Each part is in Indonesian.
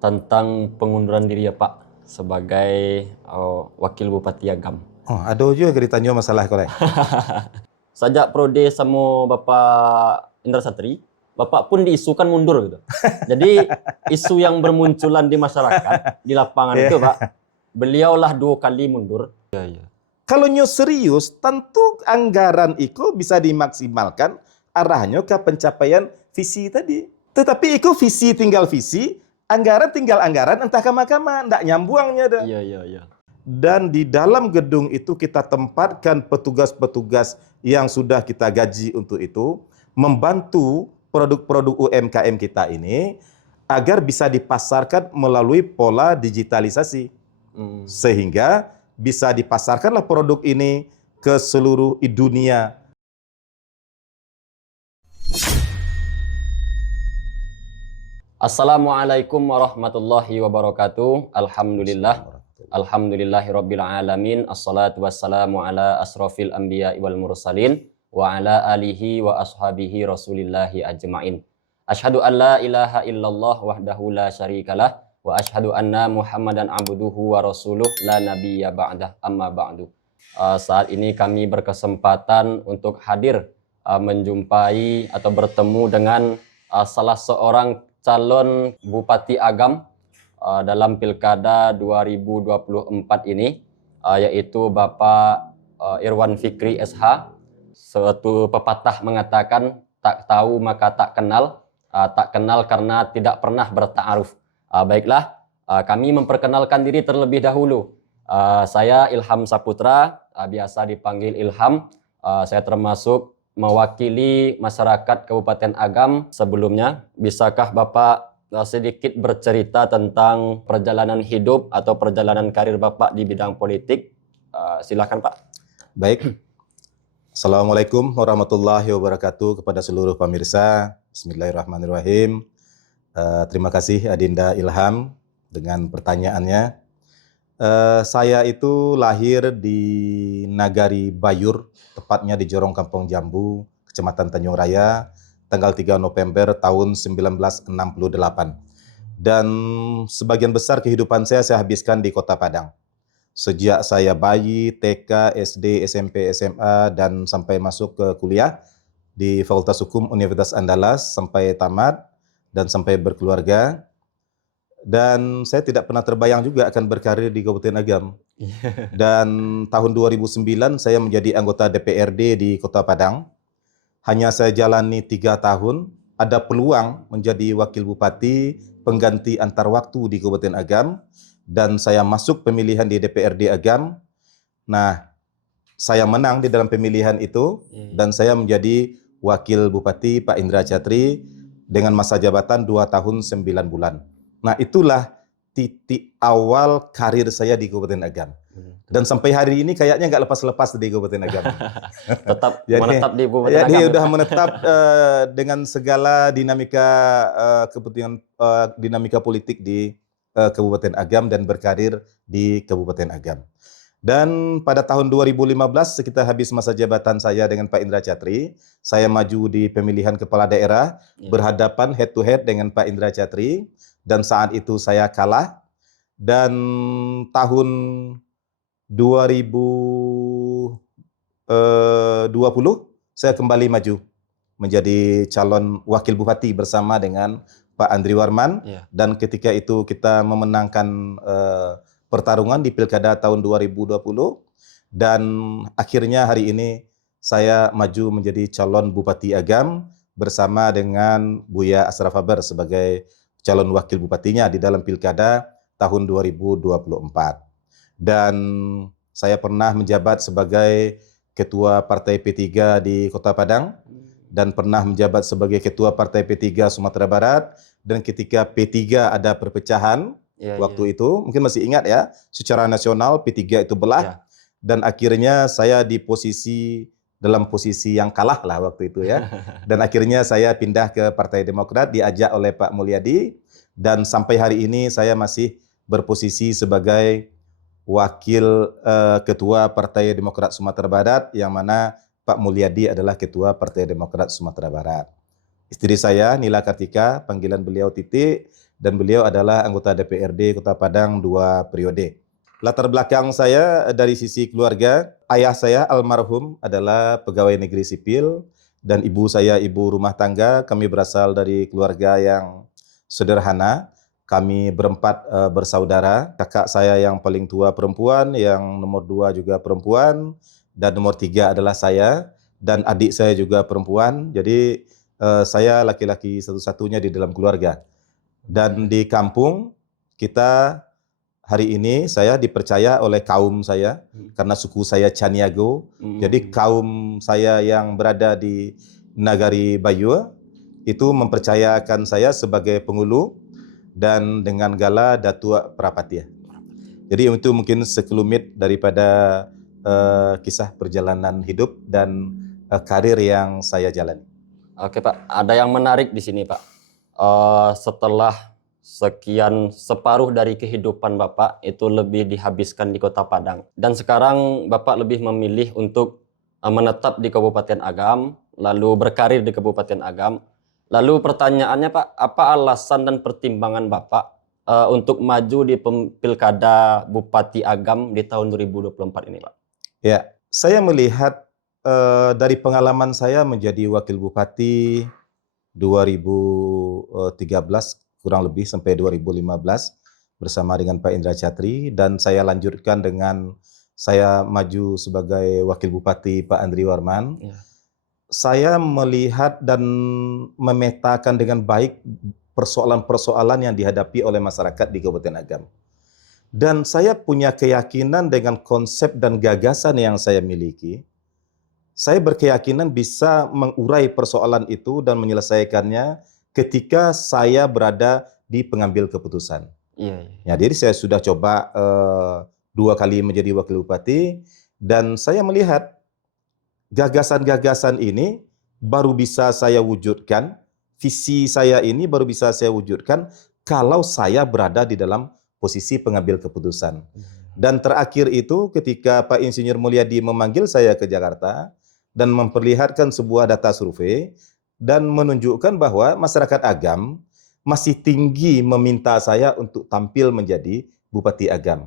tentang pengunduran diri ya Pak sebagai Wakil Bupati Agam. Oh, ada juga ditanya masalah kau lah. Sejak prode sama Bapak Indra Satri, Bapak pun diisukan mundur gitu. Jadi isu yang bermunculan di masyarakat di lapangan itu Pak, beliaulah 2 kali mundur. Kalau nyo serius, tentu anggaran itu bisa dimaksimalkan arahnya ke pencapaian visi tadi. Tetapi itu visi tinggal visi, anggaran tinggal anggaran, entah ke mahkamah, ndak nyambuangnya dah. Iya. Dan di dalam gedung itu kita tempatkan petugas-petugas yang sudah kita gaji untuk itu, membantu produk-produk UMKM kita ini agar bisa dipasarkan melalui pola digitalisasi. Sehingga bisa dipasarkanlah produk ini ke seluruh dunia. Assalamualaikum warahmatullahi wabarakatuh. Alhamdulillahirabbil alamin. Assalatu wassalamu ala asrofil anbiya'i wal mursalin wa ala alihi wa ashabihi rasulillahi ajmain. Asyhadu an la ilaha illallah wahdahu la syarikalah wa asyhadu anna Muhammadan abduhu wa rasuluh la nabiyya ba'dah amma ba'du. Saat ini kami berkesempatan untuk hadir menjumpai atau bertemu dengan salah seorang calon Bupati Agam dalam Pilkada 2024 ini, yaitu Bapak Irwan Fikri SH. Suatu pepatah mengatakan, tak tahu maka tak kenal karena tidak pernah berta'aruf. Baiklah, kami memperkenalkan diri terlebih dahulu. Saya Ilham Saputra, biasa dipanggil Ilham. Saya termasuk mewakili masyarakat Kabupaten Agam. Sebelumnya, bisakah Bapak sedikit bercerita tentang perjalanan hidup atau perjalanan karir Bapak di bidang politik? Silakan Pak. Baik. Assalamualaikum warahmatullahi wabarakatuh kepada seluruh pemirsa. Bismillahirrahmanirrahim. Terima kasih Adinda Ilham dengan pertanyaannya. Saya itu lahir di Nagari Bayur, tepatnya di Jorong Kampung Jambu, Kecamatan Tanjung Raya, tanggal 3 November tahun 1968. Dan sebagian besar kehidupan saya habiskan di Kota Padang. Sejak saya bayi, TK, SD, SMP, SMA, dan sampai masuk ke kuliah di Fakultas Hukum Universitas Andalas sampai tamat dan sampai berkeluarga. Dan saya tidak pernah terbayang juga akan berkarir di Kabupaten Agam. Dan tahun 2009 saya menjadi anggota DPRD di Kota Padang. Hanya saya jalani 3 tahun, ada peluang menjadi wakil bupati pengganti antar waktu di Kabupaten Agam. Dan saya masuk pemilihan di DPRD Agam. Nah, saya menang di dalam pemilihan itu dan saya menjadi wakil bupati Pak Indra Satri dengan masa jabatan 2 tahun 9 bulan. Nah, itulah titik awal karir saya di Kabupaten Agam. Dan sampai hari ini kayaknya nggak lepas-lepas di Kabupaten Agam. Tetap menetap di Kabupaten Agam. Jadi sudah menetap dengan segala dinamika kepentingan dinamika politik di Kabupaten Agam dan berkarir di Kabupaten Agam. Dan pada tahun 2015 sekitar habis masa jabatan saya dengan Pak Indra Satri, saya maju di pemilihan kepala daerah berhadapan head to head dengan Pak Indra Satri dan saat itu saya kalah. Dan tahun 2020 saya kembali maju menjadi calon wakil bupati bersama dengan Pak Andri Warman. Dan ketika itu kita memenangkan pertarungan di Pilkada tahun 2020 dan akhirnya hari ini saya maju menjadi calon Bupati Agam bersama dengan Buya Ashraf Habar sebagai calon wakil bupatinya di dalam Pilkada tahun 2024. Dan saya pernah menjabat sebagai Ketua Partai P3 di Kota Padang dan pernah menjabat sebagai Ketua Partai P3 Sumatera Barat. Dan ketika P3 ada perpecahan waktu itu, mungkin masih ingat ya, secara nasional P3 itu belah dan akhirnya saya di dalam posisi yang kalah lah waktu itu ya. Dan akhirnya saya pindah ke Partai Demokrat diajak oleh Pak Mulyadi dan sampai hari ini saya masih berposisi sebagai wakil Ketua Partai Demokrat Sumatera Barat yang mana Pak Mulyadi adalah Ketua Partai Demokrat Sumatera Barat. Istri saya Nila Kartika, panggilan beliau Titik, dan beliau adalah anggota DPRD Kota Padang 2 periode. Latar belakang saya dari sisi keluarga, ayah saya almarhum adalah pegawai negeri sipil dan ibu saya ibu rumah tangga. Kami berasal dari keluarga yang sederhana. Kami berempat bersaudara. Kakak saya yang paling tua perempuan, yang nomor 2 juga perempuan, dan nomor 3 adalah saya, dan adik saya juga perempuan. Jadi saya laki-laki satu-satunya di dalam keluarga. Dan di kampung kita hari ini saya dipercaya oleh kaum saya karena suku saya Caniago. Jadi kaum saya yang berada di Nagari Bayua itu mempercayakan saya sebagai pengulu dan dengan gala Datua Prapatia. Jadi itu mungkin sekelumit daripada kisah perjalanan hidup dan karir yang saya jalani. Oke Pak, ada yang menarik di sini Pak. Setelah separuh dari kehidupan Bapak itu lebih dihabiskan di Kota Padang. Dan sekarang Bapak lebih memilih untuk menetap di Kabupaten Agam, lalu berkarir di Kabupaten Agam. Lalu pertanyaannya Pak, apa alasan dan pertimbangan Bapak untuk maju di Pilkada Bupati Agam di tahun 2024 ini Pak? Ya, saya melihat dari pengalaman saya menjadi wakil bupati 2013 kurang lebih sampai 2015 bersama dengan Pak Indra Chatri, dan saya lanjutkan dengan saya maju sebagai wakil bupati Pak Andri Warman. Ya. Saya melihat dan memetakan dengan baik persoalan-persoalan yang dihadapi oleh masyarakat di Kabupaten Agam. Dan saya punya keyakinan dengan konsep dan gagasan yang saya miliki, saya berkeyakinan bisa mengurai persoalan itu dan menyelesaikannya ketika saya berada di pengambil keputusan. Ya, jadi saya sudah coba 2 kali menjadi wakil bupati, dan saya melihat gagasan-gagasan ini baru bisa saya wujudkan, visi saya ini baru bisa saya wujudkan kalau saya berada di dalam posisi pengambil keputusan. Dan terakhir itu ketika Pak Insinyur Mulyadi memanggil saya ke Jakarta dan memperlihatkan sebuah data survei dan menunjukkan bahwa masyarakat Agam masih tinggi meminta saya untuk tampil menjadi Bupati Agam.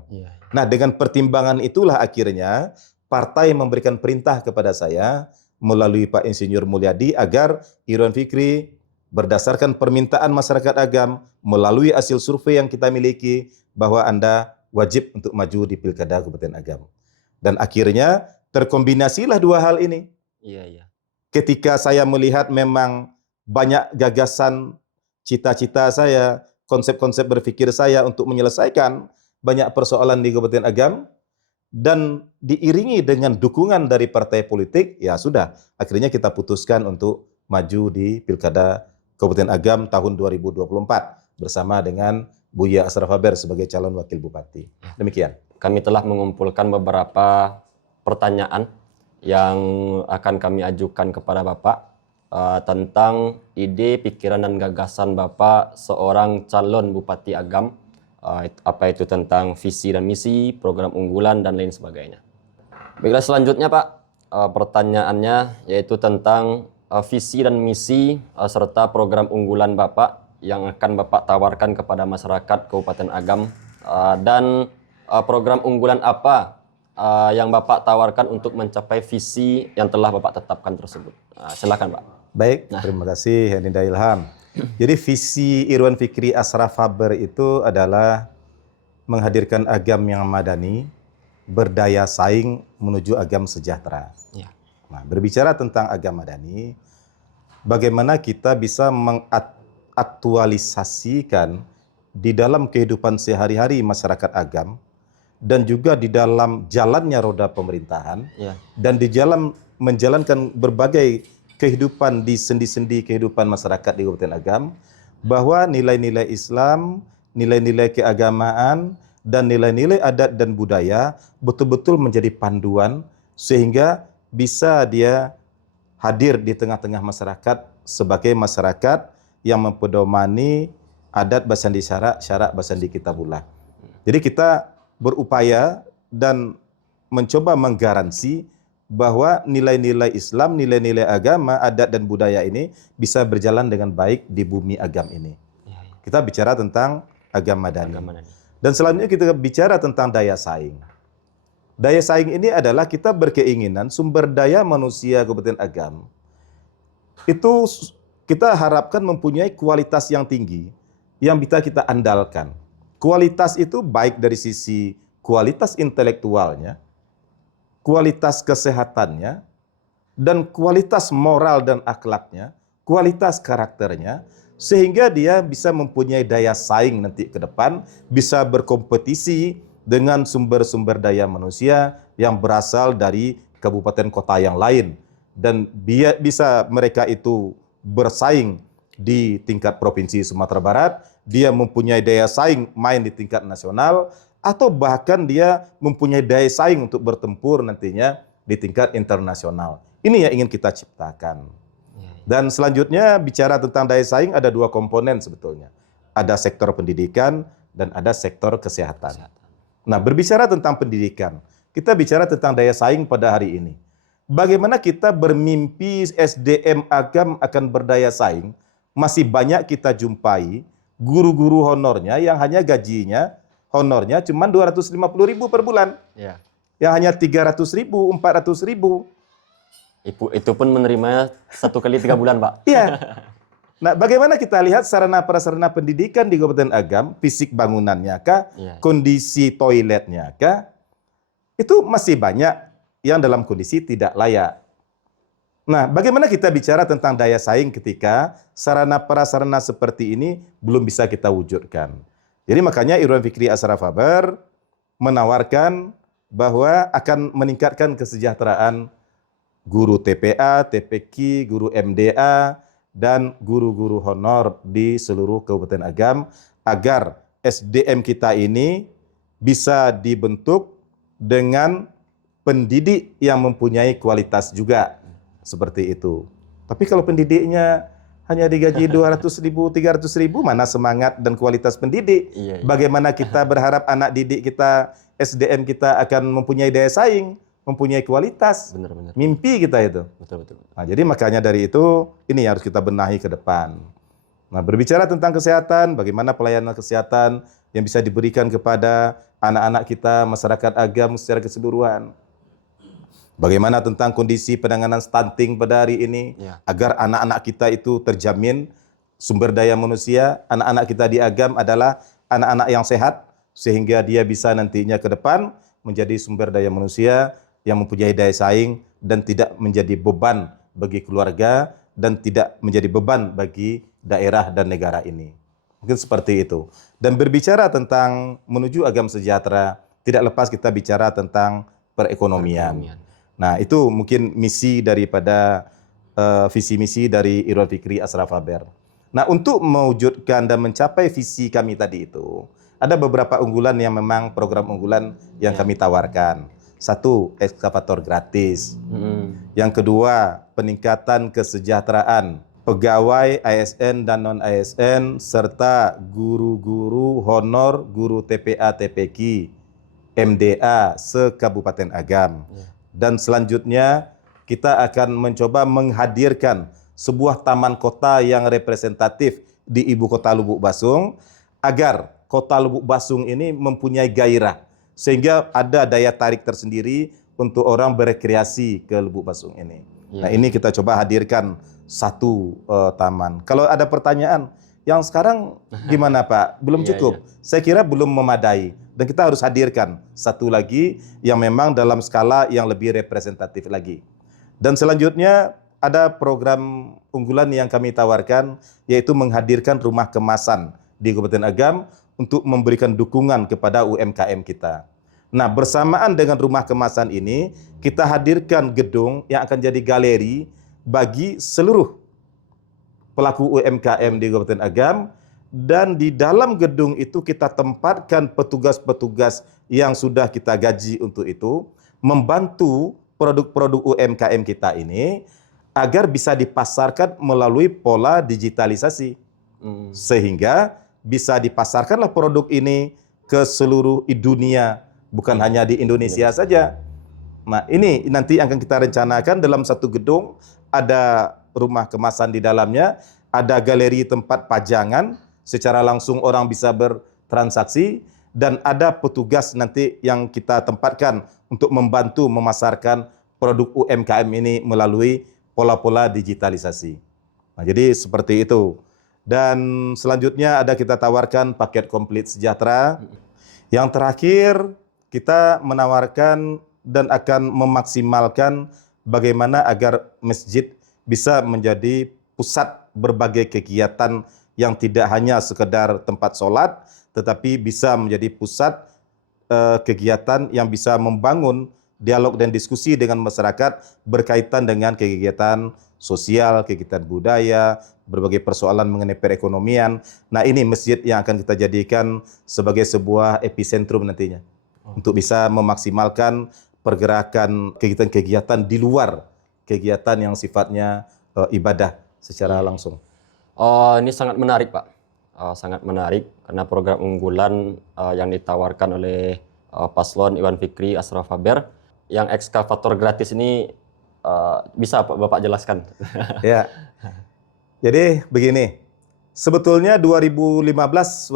Nah, dengan pertimbangan itulah akhirnya partai memberikan perintah kepada saya melalui Pak Insinyur Mulyadi agar Irwan Fikri berdasarkan permintaan masyarakat Agam melalui hasil survei yang kita miliki bahwa Anda wajib untuk maju di Pilkada Kabupaten Agam. Dan akhirnya terkombinasilah 2 hal ini. Ketika saya melihat memang banyak gagasan, cita-cita saya, konsep-konsep berpikir saya untuk menyelesaikan banyak persoalan di Kabupaten Agam, dan diiringi dengan dukungan dari partai politik, ya sudah, akhirnya kita putuskan untuk maju di Pilkada Kabupaten Agam tahun 2024 bersama dengan Buya Ashraf Haber sebagai calon wakil bupati. Demikian. Kami telah mengumpulkan beberapa pertanyaan yang akan kami ajukan kepada Bapak tentang ide, pikiran, dan gagasan Bapak seorang calon Bupati Agam, apa itu tentang visi dan misi, program unggulan, dan lain sebagainya. Baiklah, selanjutnya Pak, pertanyaannya yaitu tentang visi dan misi serta program unggulan Bapak yang akan Bapak tawarkan kepada masyarakat Kabupaten Agam, dan program unggulan apa yang Bapak tawarkan untuk mencapai visi yang telah Bapak tetapkan tersebut. Silakan Pak. Baik, terima kasih Adinda Ilham. Jadi visi Irwan Fikri Ashraf Haber itu adalah menghadirkan Agam yang madani, berdaya saing menuju Agam sejahtera. Nah, berbicara tentang Agam madani, bagaimana kita bisa mengaktualisasikan di dalam kehidupan sehari-hari masyarakat Agam, dan juga di dalam jalannya roda pemerintahan, dan di dalam menjalankan berbagai kehidupan di sendi-sendi kehidupan masyarakat di Kabupaten Agam, bahwa nilai-nilai Islam, nilai-nilai keagamaan, dan nilai-nilai adat dan budaya betul-betul menjadi panduan sehingga bisa dia hadir di tengah-tengah masyarakat sebagai masyarakat yang mempedomani adat basandi syarak basandi kitabullah. Jadi kita berupaya dan mencoba menggaransi bahwa nilai-nilai Islam, nilai-nilai agama, adat dan budaya ini bisa berjalan dengan baik di bumi Agam ini. Kita bicara tentang agama madani. Agama madani. Dan selanjutnya kita bicara tentang daya saing. Daya saing ini adalah kita berkeinginan sumber daya manusia Kabupaten Agam itu kita harapkan mempunyai kualitas yang tinggi yang bisa kita andalkan. Kualitas itu baik dari sisi kualitas intelektualnya, kualitas kesehatannya, dan kualitas moral dan akhlaknya, kualitas karakternya, sehingga dia bisa mempunyai daya saing nanti ke depan, bisa berkompetisi dengan sumber-sumber daya manusia yang berasal dari kabupaten kota yang lain. Dan bisa mereka itu bersaing di tingkat provinsi Sumatera Barat, dia mempunyai daya saing main di tingkat nasional, atau bahkan dia mempunyai daya saing untuk bertempur nantinya di tingkat internasional. Ini yang ingin kita ciptakan. Dan selanjutnya bicara tentang daya saing ada dua komponen sebetulnya. Ada sektor pendidikan dan ada sektor kesehatan. Nah, berbicara tentang pendidikan, kita bicara tentang daya saing pada hari ini. Bagaimana kita bermimpi SDM Agam akan berdaya saing, masih banyak kita jumpai guru-guru honornya yang hanya gajinya, honornya cuma 250.000 per bulan. Ya. Yang hanya 300.000, 400.000. Itu pun menerimanya 1 kali 3 bulan, Pak. Iya. Nah, bagaimana kita lihat sarana prasarana pendidikan di Kabupaten Agam, fisik bangunannya kah, kondisi toiletnya kah, itu masih banyak yang dalam kondisi tidak layak. Nah, bagaimana kita bicara tentang daya saing ketika sarana prasarana seperti ini belum bisa kita wujudkan. Jadi makanya Irwan Fikri Ashraf Faber menawarkan bahwa akan meningkatkan kesejahteraan guru TPA, TPQ, guru MDA, dan guru-guru honor di seluruh Kabupaten Agam agar SDM kita ini bisa dibentuk dengan pendidik yang mempunyai kualitas juga seperti itu. Tapi kalau pendidiknya hanya digaji 200.000, 300.000, mana semangat dan kualitas pendidik? Bagaimana kita berharap anak didik kita, SDM kita akan mempunyai daya saing, mempunyai kualitas? Benar-benar. Mimpi kita itu. Betul. Nah, jadi makanya dari itu, ini yang harus kita benahi ke depan. Nah, berbicara tentang kesehatan, bagaimana pelayanan kesehatan yang bisa diberikan kepada anak-anak kita, masyarakat Agam secara keseluruhan. Bagaimana tentang kondisi penanganan stunting pada hari ini, agar anak-anak kita itu terjamin sumber daya manusia. Anak-anak kita di Agam adalah anak-anak yang sehat, sehingga dia bisa nantinya ke depan menjadi sumber daya manusia yang mempunyai daya saing dan tidak menjadi beban bagi keluarga dan tidak menjadi beban bagi daerah dan negara ini. Mungkin seperti itu. Dan berbicara tentang menuju Agam sejahtera, tidak lepas kita bicara tentang perekonomian. Nah, itu mungkin misi daripada visi misi dari Irwan Fikri Ashraf Faber. Nah, untuk mewujudkan dan mencapai visi kami tadi itu, ada beberapa unggulan yang memang program unggulan yang kami tawarkan. Satu, ekskavator gratis. Yang kedua, peningkatan kesejahteraan pegawai ASN dan non-ASN serta guru-guru honor, guru TPA, TPQ, MDA se-Kabupaten Agam. Dan selanjutnya kita akan mencoba menghadirkan sebuah taman kota yang representatif di ibu kota Lubuk Basung agar kota Lubuk Basung ini mempunyai gairah sehingga ada daya tarik tersendiri untuk orang berekreasi ke Lubuk Basung ini. Nah, ini kita coba hadirkan satu taman. Kalau ada pertanyaan, yang sekarang gimana Pak? Belum cukup? Saya kira belum memadai. Dan kita harus hadirkan satu lagi yang memang dalam skala yang lebih representatif lagi. Dan selanjutnya ada program unggulan yang kami tawarkan, yaitu menghadirkan rumah kemasan di Kabupaten Agam untuk memberikan dukungan kepada UMKM kita. Nah, bersamaan dengan rumah kemasan ini, kita hadirkan gedung yang akan jadi galeri bagi seluruh pelaku UMKM di Kabupaten Agam. Dan di dalam gedung itu kita tempatkan petugas-petugas yang sudah kita gaji untuk itu, membantu produk-produk UMKM kita ini agar bisa dipasarkan melalui pola digitalisasi. Sehingga bisa dipasarkanlah produk ini ke seluruh dunia, bukan hanya di Indonesia saja. Nah, ini nanti akan kita rencanakan dalam satu gedung, ada rumah kemasan di dalamnya, ada galeri tempat pajangan, secara langsung orang bisa bertransaksi, dan ada petugas nanti yang kita tempatkan untuk membantu memasarkan produk UMKM ini melalui pola-pola digitalisasi. Nah, jadi seperti itu. Dan selanjutnya ada kita tawarkan paket komplit sejahtera. Yang terakhir, kita menawarkan dan akan memaksimalkan bagaimana agar masjid bisa menjadi pusat berbagai kegiatan yang tidak hanya sekedar tempat sholat, tetapi bisa menjadi pusat kegiatan yang bisa membangun dialog dan diskusi dengan masyarakat berkaitan dengan kegiatan sosial, kegiatan budaya, berbagai persoalan mengenai perekonomian. Nah, ini masjid yang akan kita jadikan sebagai sebuah epicentrum nantinya untuk bisa memaksimalkan pergerakan kegiatan-kegiatan di luar kegiatan yang sifatnya ibadah secara langsung. Oh, ini sangat menarik, Pak. Sangat menarik karena program unggulan yang ditawarkan oleh Paslon Iwan Fikri Ashraf Faber yang ekskavator gratis ini bisa Bapak jelaskan? Ya. Jadi begini, sebetulnya 2015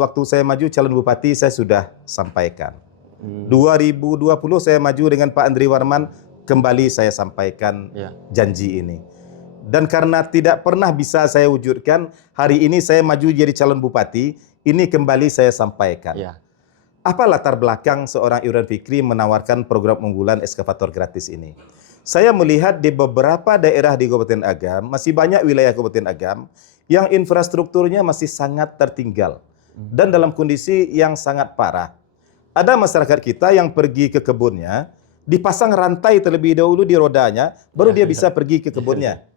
waktu saya maju calon bupati saya sudah sampaikan. 2020 saya maju dengan Pak Andri Warman, kembali saya sampaikan janji ini. Dan karena tidak pernah bisa saya wujudkan, hari ini saya maju jadi calon bupati, ini kembali saya sampaikan. Apa latar belakang seorang Iwan Fikri menawarkan program unggulan ekskavator gratis ini? Saya melihat di beberapa daerah di Kabupaten Agam, masih banyak wilayah Kabupaten Agam yang infrastrukturnya masih sangat tertinggal dan dalam kondisi yang sangat parah. Ada masyarakat kita yang pergi ke kebunnya, dipasang rantai terlebih dahulu di rodanya, baru dia bisa pergi ke kebunnya.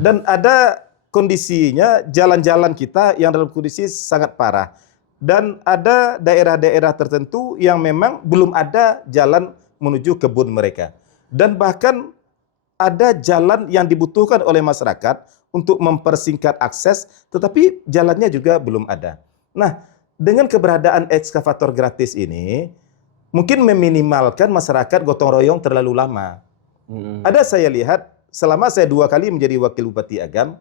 Dan ada kondisinya jalan-jalan kita yang dalam kondisi sangat parah. Dan ada daerah-daerah tertentu yang memang belum ada jalan menuju kebun mereka. Dan bahkan ada jalan yang dibutuhkan oleh masyarakat untuk mempersingkat akses, tetapi jalannya juga belum ada. Nah, dengan keberadaan ekskavator gratis ini, mungkin meminimalkan masyarakat gotong royong terlalu lama. Ada saya lihat, selama saya 2 kali menjadi wakil bupati Agam,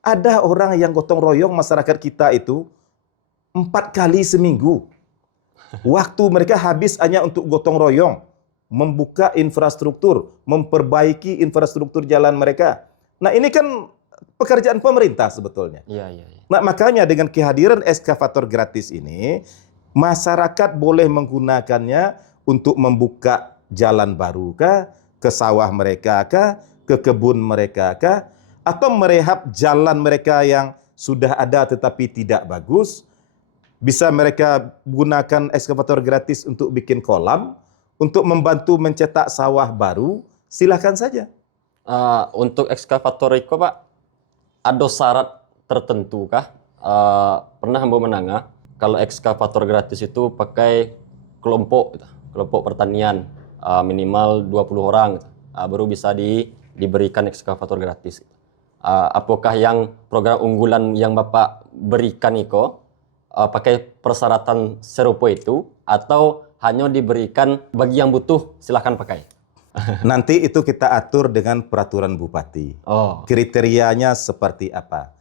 ada orang yang gotong royong masyarakat kita itu 4 kali seminggu. Waktu mereka habis hanya untuk gotong royong, membuka infrastruktur, memperbaiki infrastruktur jalan mereka. Nah, ini kan pekerjaan pemerintah sebetulnya. Nah, makanya dengan kehadiran ekskavator gratis ini, masyarakat boleh menggunakannya untuk membuka jalan baru kah, ke sawah mereka kah, ke kebun mereka kah, atau merehab jalan mereka yang sudah ada tetapi tidak bagus. Bisa mereka gunakan ekskavator gratis untuk bikin kolam, untuk membantu mencetak sawah baru, silakan saja. Untuk ekskavator itu, Pak, ada syarat tertentu kah? Pernah Ambo menangah, kalau ekskavator gratis itu pakai kelompok pertanian, minimal 20 orang, baru bisa diberikan ekskavator gratis. Apakah yang program unggulan yang Bapak berikan itu pakai persyaratan serupa itu, atau hanya diberikan bagi yang butuh silahkan pakai? Nanti itu kita atur dengan peraturan bupati. Kriterianya seperti apa.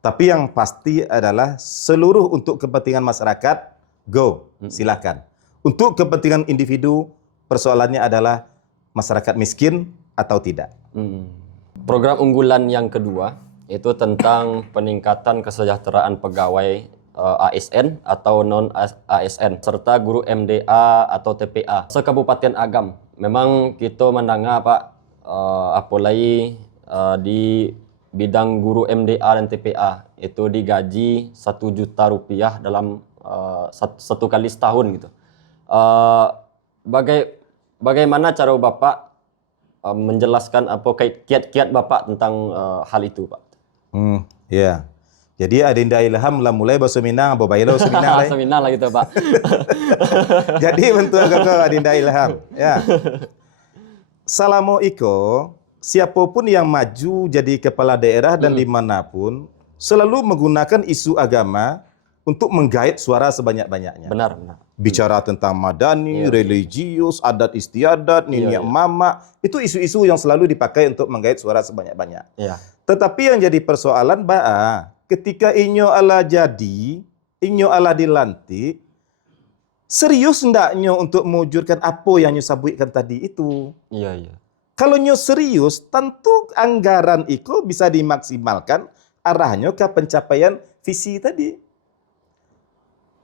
Tapi yang pasti adalah seluruh untuk kepentingan masyarakat, go, silakan. Untuk kepentingan individu, persoalannya adalah masyarakat miskin atau tidak. Program unggulan yang kedua itu tentang peningkatan kesejahteraan pegawai ASN atau non ASN serta guru MDA atau TPA se-Kabupaten Agam. Memang kita mendengar, Pak, apalagi di bidang guru MDA dan TPA itu digaji 1 juta rupiah dalam satu kali setahun gitu. Bagaimana cara Bapak menjelaskan apa kiat-kiat Bapak tentang hal itu, Pak? Ya. Jadi Adinda Ilham lah mulai bahasa Minang, Bobailo Seminang lah. Seminang lah gitu, Pak. Jadi bentuk kakak Adinda Ilham. Ya. Salamo iko, siapapun yang maju jadi kepala daerah dan dimanapun, selalu menggunakan isu agama untuk menggait suara sebanyak-banyaknya. Benar. Bicara tentang madani, religius, adat istiadat, niniak mama, itu isu-isu yang selalu dipakai untuk menggait suara sebanyak-banyak. Tetapi yang jadi persoalan, ketika inyo ala jadi, inyo ala dilantik, serius ndaknya untuk mewujudkan apa yang nyo sabuikan tadi itu. Iya, iya. Kalau nyo serius, tentu anggaran itu bisa dimaksimalkan arahnya ke pencapaian visi tadi.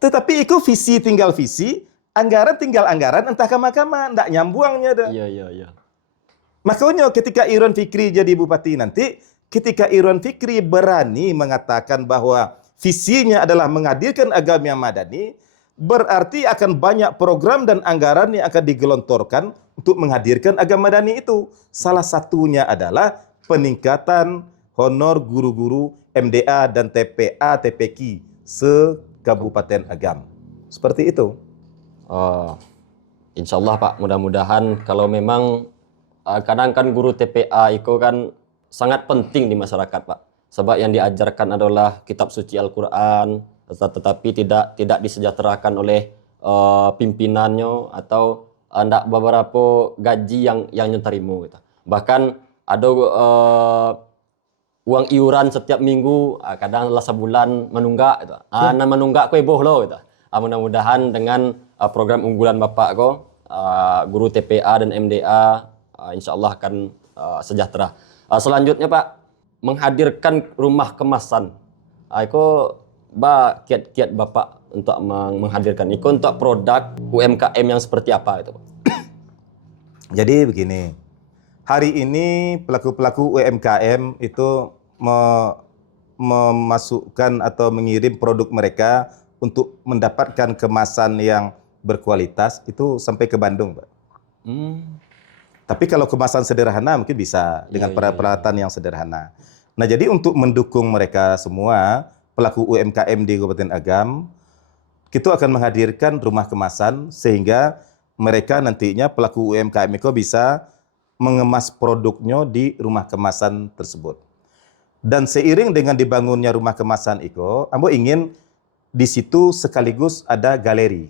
Tetapi itu visi tinggal visi, anggaran tinggal anggaran, entah ke mahkamah, ndak nyambuangnya dah. Iya, iya, iya. Makanya ketika Irwan Fikri jadi bupati nanti, ketika Irwan Fikri berani mengatakan bahwa visinya adalah menghadirkan agama yang madani, berarti akan banyak program dan anggaran yang akan digelontorkan untuk menghadirkan agama madani itu. Salah satunya adalah peningkatan honor guru-guru MDA dan TPA, TPQ se-Kabupaten Agam. Seperti itu. Insya Allah Pak, mudah-mudahan kalau memang kadang kan guru TPA itu kan sangat penting di masyarakat Pak. Sebab yang diajarkan adalah kitab suci Al-Quran, tetapi tidak disejahterakan oleh pimpinannya atau ndak beberapa gaji yang terima gitu. Bahkan ada uang iuran setiap minggu, kadang lah sebulan menunggak gitu. Nah menunggak kue boh lo gitu. Mudah-mudahan dengan program unggulan Bapak guru TPA dan MDA insya Allah akan sejahtera. Selanjutnya Pak, menghadirkan rumah kemasan. Itu kiat-kiat Bapak untuk menghadirkan itu untuk produk UMKM yang seperti apa itu Pak? Jadi begini, hari ini pelaku-pelaku UMKM itu memasukkan atau mengirim produk mereka untuk mendapatkan kemasan yang berkualitas itu sampai ke Bandung, Pak. Tapi kalau kemasan sederhana mungkin bisa dengan peralatan yang sederhana. Nah, jadi untuk mendukung mereka semua, pelaku UMKM di Kabupaten Agam, kita akan menghadirkan rumah kemasan sehingga mereka nantinya pelaku UMKM itu bisa mengemas produknya di rumah kemasan tersebut. Dan seiring dengan dibangunnya rumah kemasan itu, Ambo ingin di situ sekaligus ada galeri.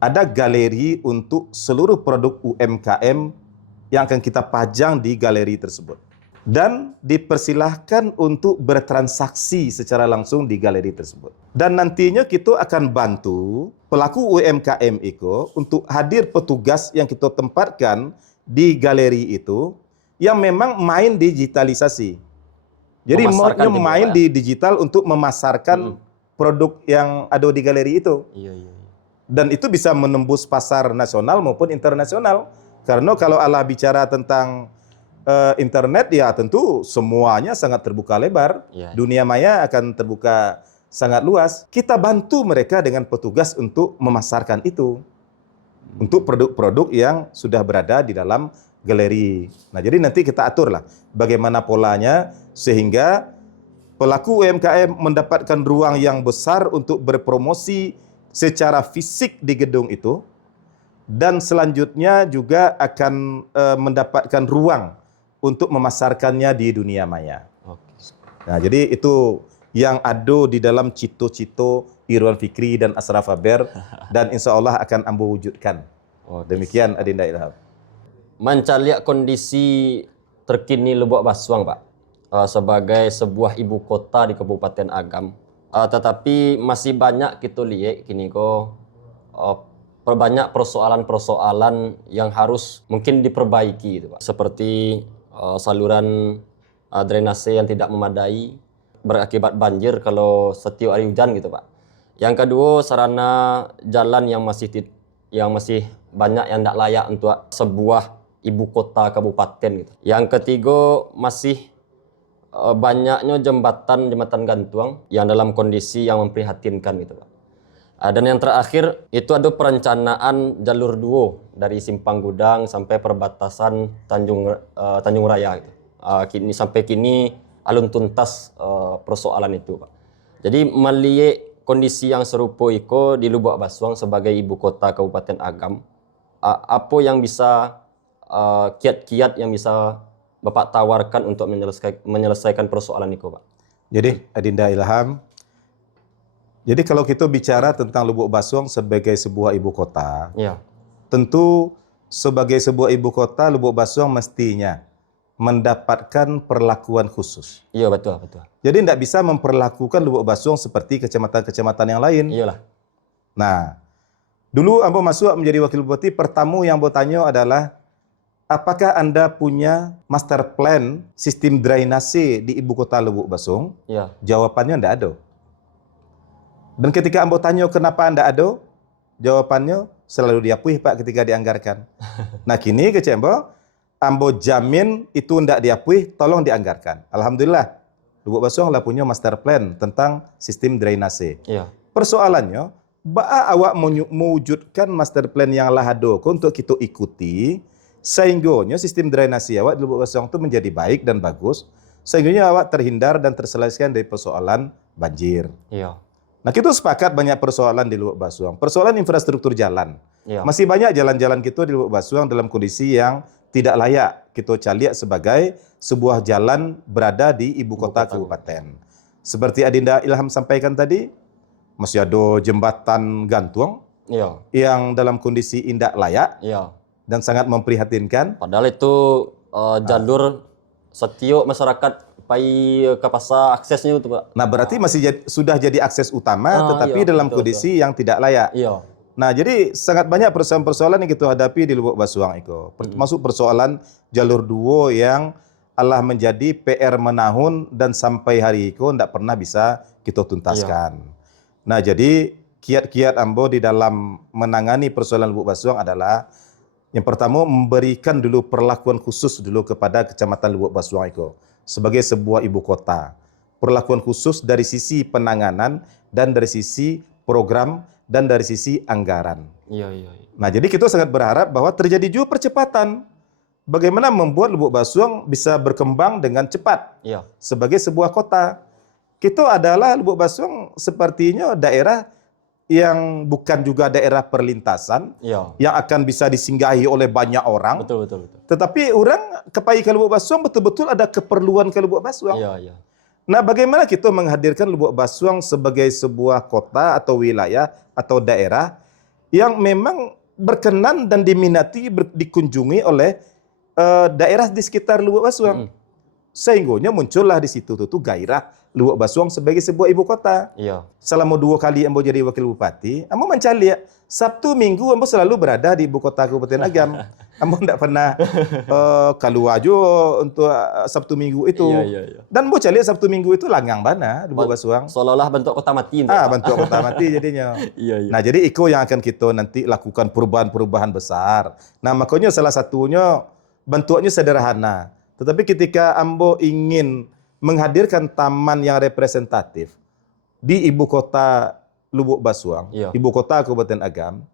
Ada galeri untuk seluruh produk UMKM yang akan kita pajang di galeri tersebut. Dan dipersilahkan untuk bertransaksi secara langsung di galeri tersebut. Dan nantinya kita akan bantu pelaku UMKM itu untuk hadir petugas yang kita tempatkan di galeri itu yang memang main digitalisasi. Jadi maunya main di digital untuk memasarkan produk yang ada di galeri itu. Iya. Dan itu bisa menembus pasar nasional maupun internasional. Karena kalau Allah bicara tentang internet, ya tentu semuanya sangat terbuka lebar. Dunia maya akan terbuka sangat luas. Kita bantu mereka dengan petugas untuk memasarkan itu. Untuk produk-produk yang sudah berada di dalam galeri. Nah, jadi nanti kita aturlah bagaimana polanya sehingga pelaku UMKM mendapatkan ruang yang besar untuk berpromosi secara fisik di gedung itu, dan selanjutnya juga akan mendapatkan ruang untuk memasarkannya di dunia maya. Nah, jadi itu yang ada di dalam cito-cito Irwan Fikri dan Ashraf Faber, dan insya Allah akan Ambo wujudkan. Demikian Adinda Ilham. Mencaliak kondisi terkini Lubuk Baswang Pak, sebagai sebuah ibu kota di Kabupaten Agam. Tetapi masih banyak kita lihat kini banyak persoalan-persoalan yang harus mungkin diperbaiki gitu, Pak. Seperti saluran drainase yang tidak memadai berakibat banjir kalau setiap hari hujan gitu, Pak. Yang kedua, sarana jalan yang masih banyak yang tidak layak untuk sebuah ibu kota kabupaten gitu. Yang ketiga, masih banyaknya jembatan gantung yang dalam kondisi yang memprihatinkan gitu Pak. Dan yang terakhir itu ada perencanaan jalur 2 dari Simpang Gudang sampai perbatasan Tanjung Raya gitu. Sampai kini alun tuntas persoalan itu Pak. Jadi melihat kondisi yang serupa itu di Lubuk Baswang sebagai ibu kota Kabupaten Agam, apa yang bisa kiat-kiat yang bisa Bapak tawarkan untuk menyelesaikan persoalan itu, Pak? Jadi, Adinda Ilham, jadi kalau kita bicara tentang Lubuk Baswang sebagai sebuah ibu kota, tentu sebagai sebuah ibu kota, Lubuk Baswang mestinya mendapatkan perlakuan khusus. Iya, betul, betul. Jadi tidak bisa memperlakukan Lubuk Basuang seperti kecamatan-kecamatan yang lain. Iyalah. Nah, dulu ambo masuk menjadi wakil bupati, pertama yang ambo tanya adalah, apakah Anda punya master plan sistem drainase di ibu kota Lubuk Basuang? Iya. Jawabannya tidak ada. Dan ketika ambo tanya kenapa tidak ada, jawabannya selalu diakui Pak ketika dianggarkan. Nah kini kecik ambo jamin itu tidak diakui, tolong dianggarkan. Alhamdulillah, Lubuk Basuang lah punya master plan tentang sistem drainase. Iya. Persoalannya, awak mewujudkan master plan yang lah ada untuk kita ikuti, sehingga sistem drainasi awak di Lubuk Basuang itu menjadi baik dan bagus, sehingga awak terhindar dan terselesaikan dari persoalan banjir. Iya. Nah, kita sepakat banyak persoalan di Lubuk Basuang. Persoalan infrastruktur jalan. Iya. Masih banyak jalan-jalan kita di Lubuk Basuang dalam kondisi yang tidak layak kita caliak sebagai sebuah jalan berada di ibu kota kabupaten. Seperti Adinda Ilham sampaikan tadi, masih ada jembatan gantung Iya. yang dalam kondisi tidak layak Iya. dan sangat memprihatinkan. Padahal itu jalur setiap masyarakat pai ke pasar aksesnya itu, Pak. Nah, berarti masih sudah jadi akses utama, tetapi iya, dalam betul, kondisi yang tidak layak. Iya. Nah, jadi sangat banyak persoalan-persoalan yang kita hadapi di Lubuk Basuang itu. Termasuk persoalan jalur duo yang Allah menjadi PR menahun dan sampai hari itu tidak pernah bisa kita tuntaskan. Nah, jadi kiat-kiat ambo di dalam menangani persoalan Lubuk Basuang adalah yang pertama memberikan dulu perlakuan khusus dulu kepada Kecamatan Lubuk Basuang itu sebagai sebuah ibu kota. Perlakuan khusus dari sisi penanganan dan dari sisi program dan dari sisi anggaran. Iya, iya. Nah, jadi kita sangat berharap bahwa terjadi juga percepatan. Bagaimana membuat Lubuk Basuang bisa berkembang dengan cepat Iya. sebagai sebuah kota. Kita adalah Lubuk Basuang sepertinya daerah yang bukan juga daerah perlintasan, Iya. yang akan bisa disinggahi oleh banyak orang. Betul, betul, betul. Tetapi orang kepai ke Lubuk Basuang betul-betul ada keperluan ke Lubuk Basuang. Iya, iya. Nah, bagaimana kita menghadirkan Lubuk Basuang sebagai sebuah kota atau wilayah atau daerah yang memang berkenan dan diminati dikunjungi oleh daerah di sekitar Lubuk Basuang. Sehingga muncullah di situ tuh gairah Lubuk Basuang sebagai sebuah ibu kota. Iya. Selama 2 kali ambo jadi wakil bupati, ambo mencari Sabtu Minggu ambo selalu berada di ibu kota Kabupaten Agam. Ambo tidak pernah keluar juga untuk Sabtu Minggu itu. Iya, iya, iya. Dan ambo cari Sabtu Minggu itu langgang mana Lubuk Basuang. Seolah-olah bentuk kota mati. Pak. Bentuk kota mati jadinya. Iya, iya. Nah, jadi itu yang akan kita nanti lakukan perubahan-perubahan besar. Nah, makanya salah satunya bentuknya sederhana. Tetapi ketika ambo ingin menghadirkan taman yang representatif di ibu kota Lubuk Basuang, Iya. ibu kota Kabupaten Agam,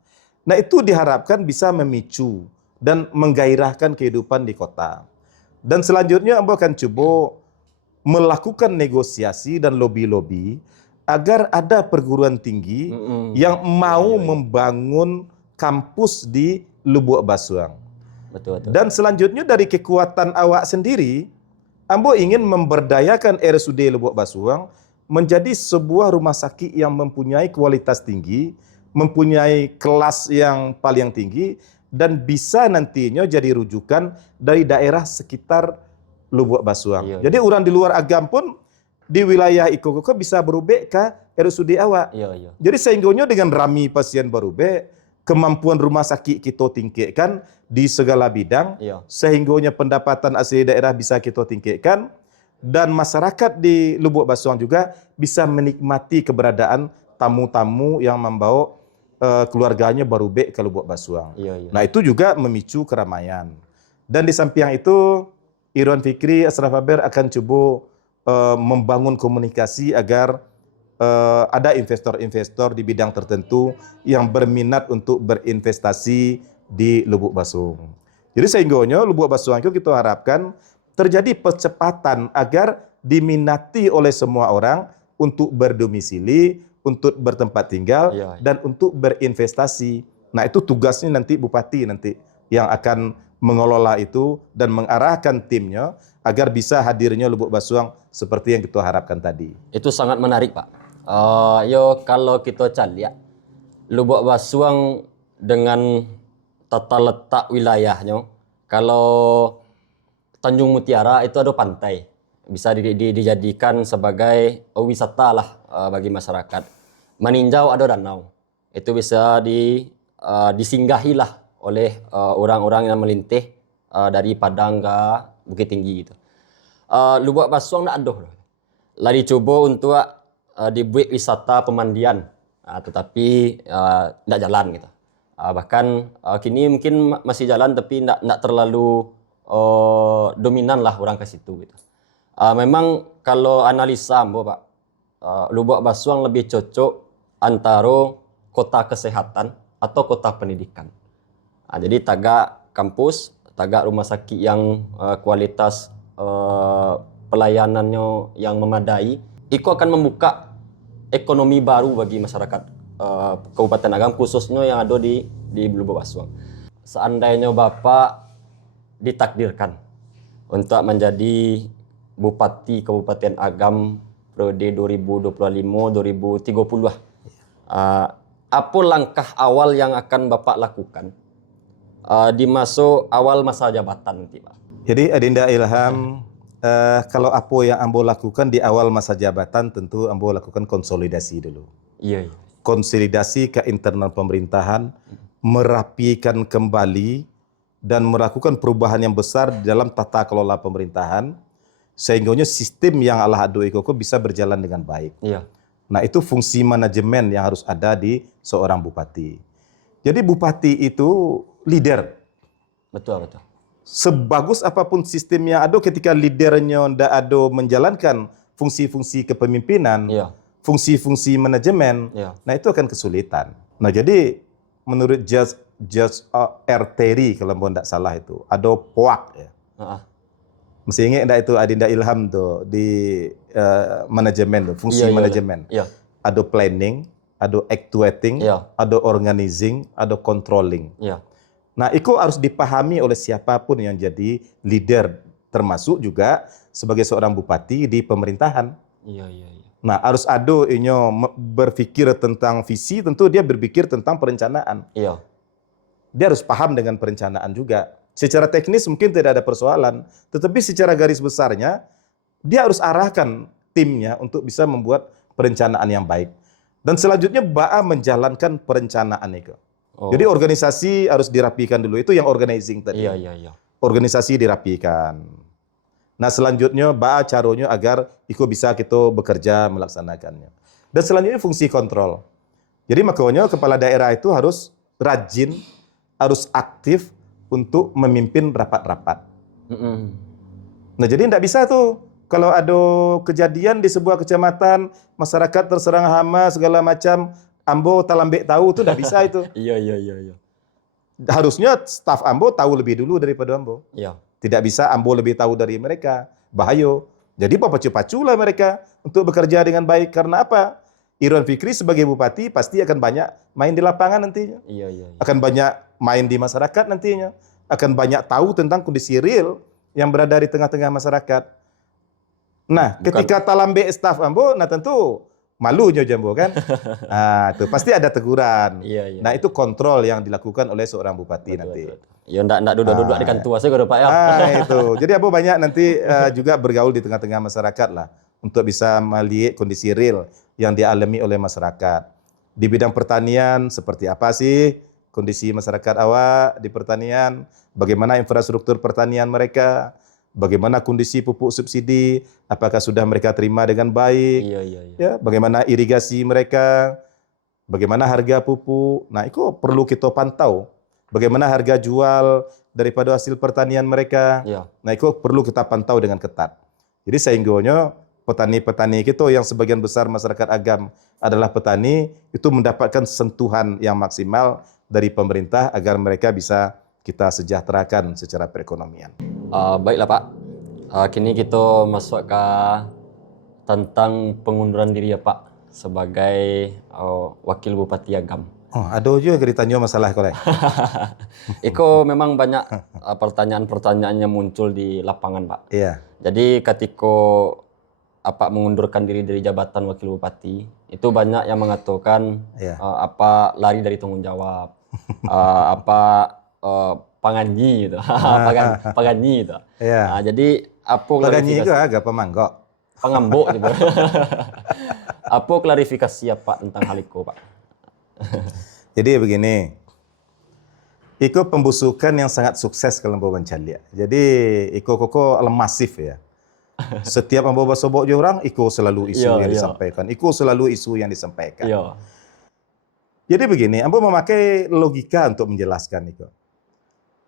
nah itu diharapkan bisa memicu dan menggairahkan kehidupan di kota. Dan selanjutnya ambo akan coba melakukan negosiasi dan lobby-lobby agar ada perguruan tinggi yang mau membangun kampus di Lubuk Basuang. Betul, betul. Dan selanjutnya dari kekuatan awak sendiri, ambo ingin memberdayakan RSUD Lubuk Basuang menjadi sebuah rumah sakit yang mempunyai kualitas tinggi, mempunyai kelas yang paling tinggi, dan bisa nantinya jadi rujukan dari daerah sekitar Lubuk Basuang. Iya, Jadi orang di luar Agam pun di wilayah Iko bisa berubah ke RSUD awak. Iya, iya. Jadi sehingganya dengan rami pasien berubah, kemampuan rumah sakit kita tingkatkan di segala bidang, Iya. sehingganya pendapatan asli daerah bisa kita tingkatkan, dan masyarakat di Lubuk Basuang juga bisa menikmati keberadaan tamu-tamu yang membawa keluarganya berubah ke Lubuk Basuang. Iya, iya. Nah, itu juga memicu keramaian. Dan di samping itu, Irwan Fikri Ashraf Haber akan coba membangun komunikasi agar ada investor-investor di bidang tertentu yang berminat untuk berinvestasi di Lubuk Basuang. Jadi sehingganya Lubuk Basuang itu kita harapkan terjadi percepatan agar diminati oleh semua orang untuk berdomisili, untuk bertempat tinggal, dan untuk berinvestasi. Nah, itu tugasnya nanti Bupati nanti yang akan mengelola itu dan mengarahkan timnya agar bisa hadirnya Lubuk Basuang seperti yang kita harapkan tadi. Itu sangat menarik, Pak. Kalau kita lihat Lubuk Basuang dengan tata letak wilayahnya, kalau Tanjung Mutiara itu ada pantai, bisa dijadikan sebagai wisata lah bagi masyarakat. Meninjau ada danau, itu bisa disinggahi lah oleh orang-orang yang melintih dari Padang ke Bukit Tinggi gitu. Lubuk Basuang nak ada lah dicoba untuk dibuat wisata pemandian, tetapi tidak jalan gitu. Bahkan kini mungkin masih jalan tapi tidak terlalu dominan lah orang ke situ gitu. Memang kalau analisa Ambo Pak, Lubuk Basuang lebih cocok antara kota kesehatan atau kota pendidikan. Jadi tagak kampus, tagak rumah sakit yang kualitas pelayanannya yang memadai, itu akan membuka ekonomi baru bagi masyarakat Kabupaten Agam, khususnya yang ada di Lubuk Basuang. Seandainya Bapak ditakdirkan untuk menjadi Bupati Kabupaten Agam periode 2025-2030 lah, apa langkah awal yang akan Bapak lakukan di awal masa jabatan nanti, Pak? Jadi Adinda Ilham, kalau apa yang Ambo lakukan di awal masa jabatan, tentu Ambo lakukan konsolidasi dulu. Iya. Konsolidasi ke internal pemerintahan, merapikan kembali dan melakukan perubahan yang besar di dalam tata kelola pemerintahan, sehingga sistem yang Allah adu ikoko bisa berjalan dengan baik. Iya. Nah, itu fungsi manajemen yang harus ada di seorang bupati. Jadi bupati itu leader. Betul. Sebagus apapun sistem yang ada, ketika leadernya tidak ada menjalankan fungsi-fungsi kepemimpinan, fungsi-fungsi manajemen, nah itu akan kesulitan. Nah, jadi menurut Judge R. Terry, kalau tidak salah itu, ada POAK ya. Mesti ingat enggak itu Adinda Ilham tuh di manajemen tuh, fungsi manajemen. Ada planning, ada actuating, ada organizing, ada controlling. Nah, itu harus dipahami oleh siapapun yang jadi leader, termasuk juga sebagai seorang bupati di pemerintahan. Nah, harus ada berpikir tentang visi, tentu dia berpikir tentang perencanaan. Dia harus paham dengan perencanaan juga. Secara teknis mungkin tidak ada persoalan, tetapi secara garis besarnya dia harus arahkan timnya untuk bisa membuat perencanaan yang baik. Dan selanjutnya Ba'a menjalankan perencanaan itu. Jadi organisasi harus dirapikan dulu, itu yang organizing tadi. Organisasi dirapikan. Nah, selanjutnya Ba'a caranya agar itu bisa kita bekerja melaksanakannya. Dan selanjutnya fungsi kontrol. Jadi makanya kepala daerah itu harus rajin, harus aktif untuk memimpin rapat-rapat. Nah, jadi tidak bisa tuh kalau ada kejadian di sebuah kecamatan, masyarakat terserang hama segala macam, Ambo talambek tahu, itu tidak bisa itu. Iya. Harusnya staf Ambo tahu lebih dulu daripada Ambo. Tidak bisa Ambo lebih tahu dari mereka. Bahaya. Jadi pacu-pacu lah mereka untuk bekerja dengan baik. Karena apa? Irwan Fikri sebagai bupati pasti akan banyak main di lapangan nantinya. Akan banyak main di masyarakat nantinya. Akan banyak tahu tentang kondisi real yang berada di tengah-tengah masyarakat. Nah, ketika talambek staf Ambo, nah tentu malunya Jambo kan. Nah, itu pasti ada teguran. Nah, itu kontrol yang dilakukan oleh seorang bupati nanti. Ya enggak duduk-duduk di kantor saya Pak ya. Itu. Jadi Ambo banyak nanti juga bergaul di tengah-tengah masyarakat lah untuk bisa melihat kondisi real yang dialami oleh masyarakat. Di bidang pertanian seperti apa sih kondisi masyarakat awak di pertanian? Bagaimana infrastruktur pertanian mereka? Bagaimana kondisi pupuk subsidi, apakah sudah mereka terima dengan baik? Ya, bagaimana irigasi mereka? Bagaimana harga pupuk? Nah, itu perlu kita pantau. Bagaimana harga jual daripada hasil pertanian mereka? Nah, itu perlu kita pantau dengan ketat. Jadi sehingga petani-petani kita yang sebagian besar masyarakat Agam adalah petani, itu mendapatkan sentuhan yang maksimal dari pemerintah agar mereka bisa kita sejahterakan secara perekonomian. Baiklah Pak, kini kita masuk ke tentang pengunduran diri ya Pak sebagai Wakil Bupati Agam. Ada juga ditanya masalah kolek. Iko memang banyak pertanyaan-pertanyaan yang muncul di lapangan Pak. Jadi ketika apa mengundurkan diri dari jabatan Wakil Bupati, itu banyak yang mengatakan apa lari dari tanggung jawab, Panganyi gitu. Panganyi gitu. Ya. Jadi apa Paganyi itu klarifikasi? agak pemanggok. Pengambuk gitu. Apa klarifikasi ya Pak tentang hal itu, Pak? Jadi begini, itu pembusukan yang sangat sukses kalau mau mencari. Jadi koko masif ya. Setiap ambo basobok je orang, iko selalu isu Iya, yang iya. disampaikan. Iko selalu isu yang disampaikan. Iya. Jadi begini, ambo memakai logika untuk menjelaskan itu.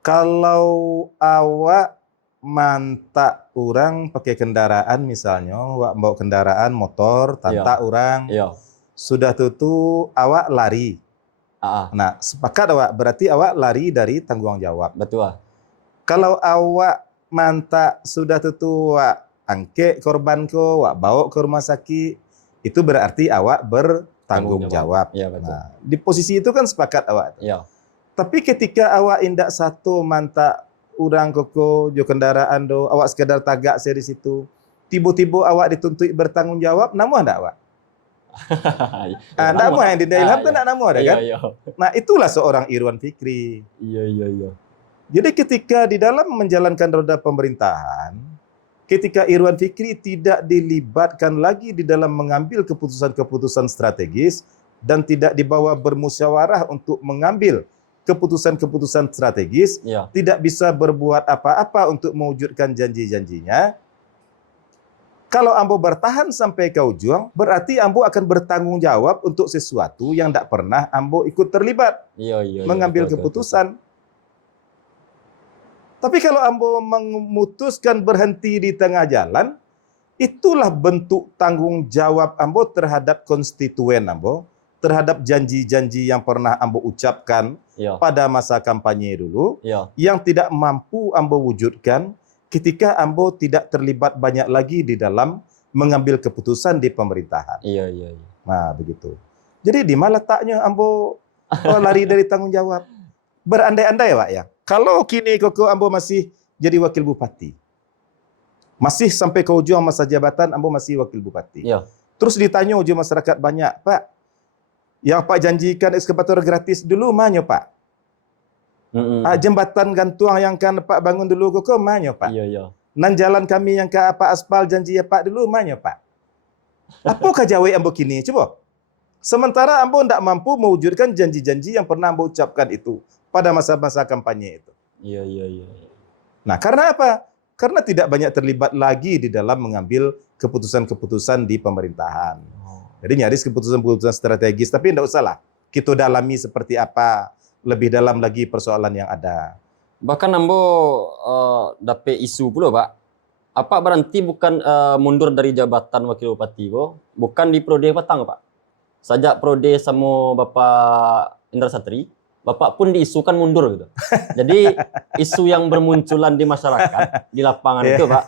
Kalau awak mantak orang pakai kendaraan misalnya, awak bawa kendaraan motor, tantak orang, Iya. sudah tentu awak lari. Nah, sepakat awak, berarti awak lari dari tanggung jawab. Betul. Kalau awak mantak sudah tentu awak angkat korban ko, awak bawa ke rumah sakit, itu berarti awak bertanggung jawab. Iya, betul. Nah, di posisi itu kan sepakat awak. Iya. Tapi ketika awak indak satu mantak orang koko jo kendaraan do, awak sekedar tagak saya di situ, tiba-tiba awak dituntut bertanggung jawab, namu ada awak? Namu yang Dinda Ilham kan namu ada kan? Iya. Nah, itulah seorang Irwan Fikri. Iya. Jadi ketika di dalam menjalankan roda pemerintahan, ketika Irwan Fikri tidak dilibatkan lagi di dalam mengambil keputusan-keputusan strategis dan tidak dibawa bermusyawarah untuk mengambil keputusan-keputusan strategis, Iya. tidak bisa berbuat apa-apa untuk mewujudkan janji-janjinya. Kalau ambo bertahan sampai ke ujung, berarti ambo akan bertanggung jawab untuk sesuatu yang tidak pernah ambo ikut terlibat Iya. mengambil Betul. keputusan. Tapi kalau ambo memutuskan berhenti di tengah jalan, itulah bentuk tanggung jawab ambo terhadap konstituen ambo, terhadap janji-janji yang pernah ambo ucapkan Iya. pada masa kampanye dulu, Iya. yang tidak mampu ambo wujudkan ketika ambo tidak terlibat banyak lagi di dalam mengambil keputusan di pemerintahan. Iya. Nah, begitu. Jadi di mana letaknya ambo lari dari tanggung jawab? Berandai-andai, Pak ya. Kalau kini koko ambo masih jadi wakil bupati, masih sampai ke ujung masa jabatan ambo masih wakil bupati. Iya. Terus ditanya ujung masyarakat banyak, Pak, yang Pak janjikan ekskavator gratis dulu mana, Pak? Jembatan gantung yang kan Pak bangun dulu koko mana, Pak? Iya. Nan jalan kami yang ke apa aspal janji ya Pak dulu mana, Pak? Apakah jawa ambo kini? Coba. Sementara ambo tidak mampu mewujudkan janji-janji yang pernah ambo ucapkan itu pada masa-masa kampanye itu. Iya. Nah, karena apa? Karena tidak banyak terlibat lagi di dalam mengambil keputusan-keputusan di pemerintahan. Jadi nyaris keputusan-keputusan strategis, tapi tidak usahlah kita dalami seperti apa lebih dalam lagi persoalan yang ada. Bahkan ambo dapat isu pula, Pak. Apa berarti bukan mundur dari jabatan wakil bupati ko? Bukan di periode petang, Pak. Sajak periode sama Bapak Indra Satri, Bapak pun diisukan mundur gitu. Jadi isu yang bermunculan di masyarakat di lapangan itu, Pak,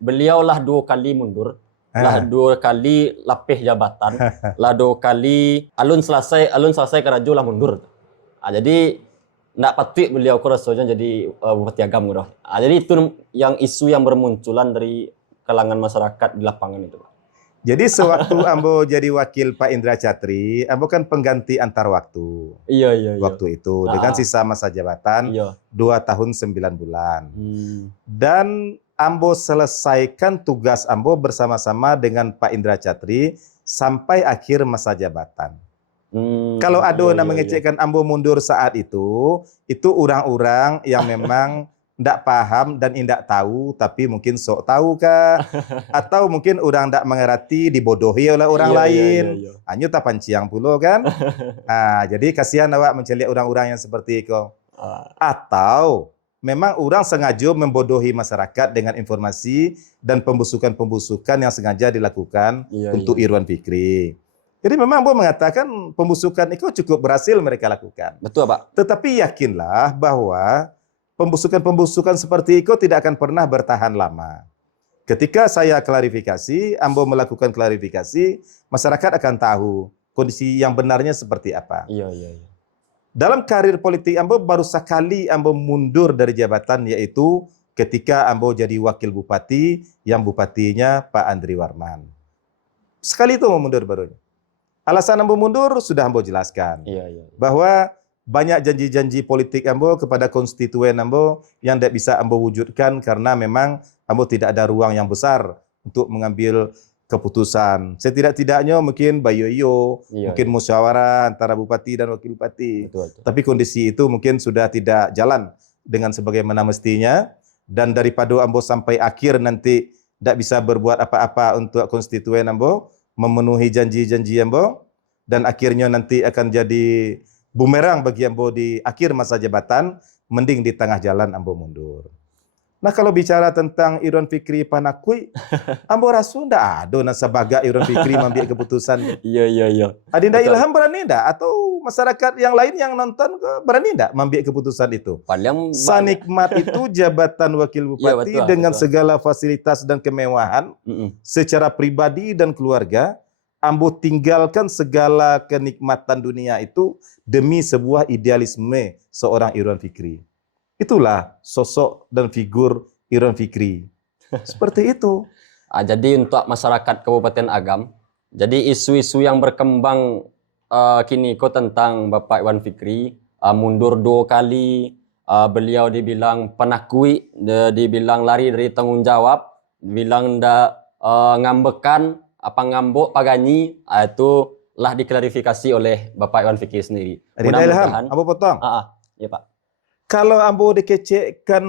beliaulah 2 kali mundur, lah 2 kali lapih jabatan, lah 2 kali alun selesai keraju lah mundur. Jadi nggak patut beliau ku rasanya jadi bupati Agam gitu. Jadi itu yang isu yang bermunculan dari kalangan masyarakat di lapangan itu, Pak. Jadi sewaktu ambo jadi wakil Pak Indra Satri, ambo kan pengganti antar waktu. Iya. Waktu itu dengan sisa masa jabatan 2 tahun 9 bulan. Dan ambo selesaikan tugas ambo bersama-sama dengan Pak Indra Satri sampai akhir masa jabatan. Kalau ada yang mengecekkan ambo mundur saat itu orang-orang yang memang tidak paham dan tidak tahu, tapi mungkin sok tahu kah? Atau mungkin orang tidak mengerti, dibodohi oleh orang lain. Hanya tak panciang pula kan? Jadi kasihan awak mencari orang-orang yang seperti itu. Atau memang orang sengaja membodohi masyarakat dengan informasi dan pembusukan-pembusukan yang sengaja dilakukan untuk Irwan Fikri. Jadi memang Ambo mengatakan pembusukan itu cukup berhasil mereka lakukan. Betul, Pak. Tetapi yakinlah bahwa pembusukan-pembusukan seperti itu tidak akan pernah bertahan lama. Ketika saya klarifikasi, Ambo melakukan klarifikasi, masyarakat akan tahu kondisi yang benarnya seperti apa. Iya. Dalam karir politik Ambo baru sekali Ambo mundur dari jabatan, yaitu ketika Ambo jadi wakil bupati yang bupatinya Pak Andri Warman. Sekali itu mau mundur barunya. Alasan Ambo mundur sudah Ambo jelaskan. Iya. Bahwa banyak janji-janji politik ambo kepada konstituen ambo yang tidak bisa ambo wujudkan karena memang ambo tidak ada ruang yang besar untuk mengambil keputusan. Setidak-tidaknya mungkin bayoyo, mungkin musyawarah antara bupati dan wakil bupati. Betul. Tapi kondisi itu mungkin sudah tidak jalan dengan sebagaimana mestinya, dan daripada ambo sampai akhir nanti tidak bisa berbuat apa-apa untuk konstituen ambo, memenuhi janji-janji ambo, dan akhirnya nanti akan jadi bumerang bagi ambo di akhir masa jabatan, mending di tengah jalan ambo mundur. Nah kalau bicara tentang Irwan Fikri Panakui, ambo rasu ndak ada nasa baga Irwan Fikri mengambil keputusan. Iya. Adinda Ilham berani ndak? Atau masyarakat yang lain yang nonton berani ndak mengambil keputusan itu? Paling Sanikmat itu jabatan wakil bupati dengan segala fasilitas dan kemewahan secara pribadi dan keluarga, ambo tinggalkan segala kenikmatan dunia itu demi sebuah idealisme seorang Irwan Fikri. Itulah sosok dan figur Irwan Fikri. Seperti itu. Jadi untuk masyarakat Kabupaten Agam, jadi isu-isu yang berkembang kini tentang Bapak Irwan Fikri, mundur 2 kali, beliau dibilang penakui, dibilang lari dari tanggung jawab, dibilang ngambekan, ngambok paganyi, itu lah diklarifikasi oleh Bapak Irwan Fikri sendiri. Mudah-mudahan. Apa potong? Ya Pak. Kalau ambo dikecekkan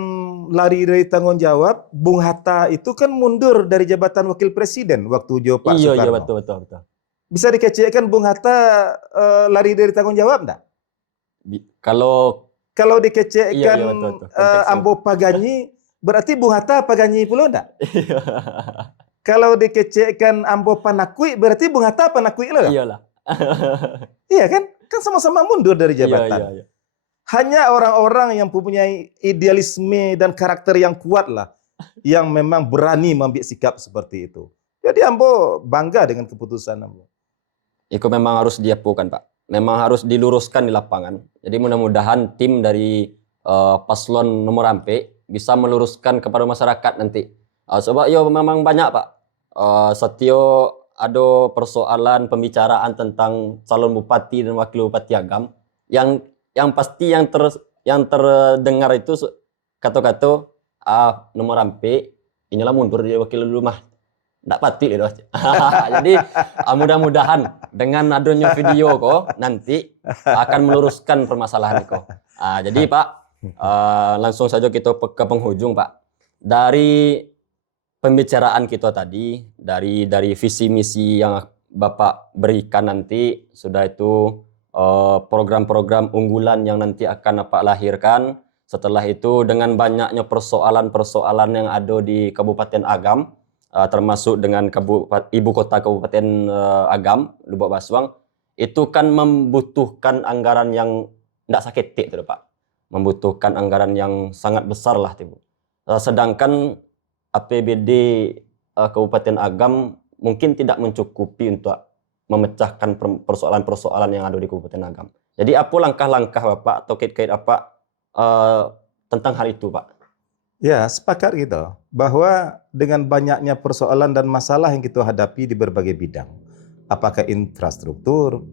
lari dari tanggung jawab, Bung Hatta itu kan mundur dari jabatan wakil presiden waktu Pak Soekarno. Iya betul. Bisa dikecekkan Bung Hatta lari dari tanggung jawab enggak? Kalau dikecekkan ambo paganyi, berarti Bung Hatta paganyi pula enggak? Kalau dikecekkan ambo panakui, berarti Bung Hatta panakui lah. Iyalah. Iya kan? Kan sama-sama mundur dari jabatan. Iya. Hanya orang-orang yang mempunyai idealisme dan karakter yang kuat lah, yang memang berani mengambil sikap seperti itu. Jadi ambo bangga dengan keputusan ambo. Itu memang harus diapukan Pak. Memang harus diluruskan di lapangan. Jadi mudah-mudahan tim dari paslon nomor ampe bisa meluruskan kepada masyarakat nanti. Sebab memang banyak Pak. Setio ada persoalan pembicaraan tentang calon bupati dan wakil bupati Agam yang pasti yang terdengar itu kata-kata nomor ampe inilah mundur dia wakil rumah ndak pati itu. Jadi mudah-mudahan dengan adanya video nanti akan meluruskan permasalahan itu. Jadi Pak, langsung saja kita ke penghujung Pak. Dari pembicaraan kita tadi, dari visi misi yang Bapak berikan nanti, sudah itu program-program unggulan yang nanti akan Bapak lahirkan. Setelah itu dengan banyaknya persoalan-persoalan yang ada di Kabupaten Agam, termasuk dengan ibu kota Kabupaten Agam, Lubuk Baswang, itu kan membutuhkan anggaran yang tidak sakit itu Pak. Membutuhkan anggaran yang sangat besar lah itu. Sedangkan APBD Kabupaten Agam mungkin tidak mencukupi untuk memecahkan persoalan-persoalan yang ada di Kabupaten Agam. Jadi apa langkah-langkah Bapak atau kait-kait apa tentang hal itu Pak? Ya, sepakat gitu. Bahwa dengan banyaknya persoalan dan masalah yang kita hadapi di berbagai bidang. Apakah infrastruktur,